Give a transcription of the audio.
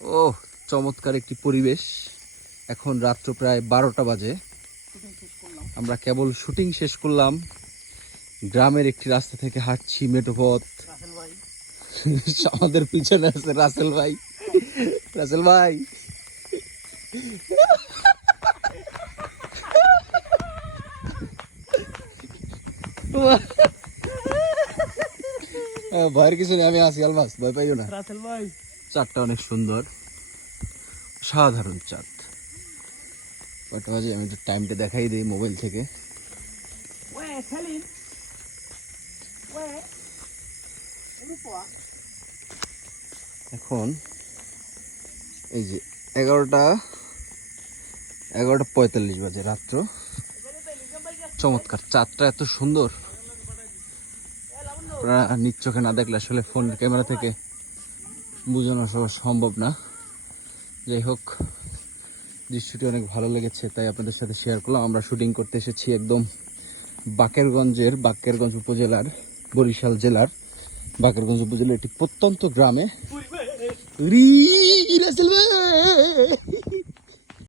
ও চমৎকার একটি পরিবেশ। এখন রাত্র প্রায় বারোটা বাজে। আমরা কেবল শুটিং শেষ করলাম। গ্রামের একটি রাস্তা থেকে হাঁটছি মেটোপথ আমাদের পিছনে আছে রাসেল ভাই। রাসেল ভাই। ভয়ের কিছু নেই, আমি আছি, আলমাস, ভয় পাইও না। রাসেল ভাই। চাঁদটা অনেক সুন্দর। সাধারণ চাঁদ। কয়টা বাজে আমি তো টাইমটা দেখাই দিই মোবাইল থেকে। এখন এই যে এগারোটা এগারোটা পঁয়তাল্লিশ বাজে রাত্র। চমৎকার চাঁদটা এত সুন্দর। আপনারা নিজ চোখে না দেখলে আসলে ফোন ক্যামেরা থেকে। বোঝানো সবার সম্ভব না যাই হোক দৃশ্যটি অনেক ভালো লেগেছে তাই আপনাদের সাথে শেয়ার করলাম আমরা শুটিং করতে এসেছি একদম বাকেরগঞ্জের বাকেরগঞ্জ উপজেলার বরিশাল জেলার বাকেরগঞ্জ উপজেলার একটি প্রত্যন্ত গ্রামে রি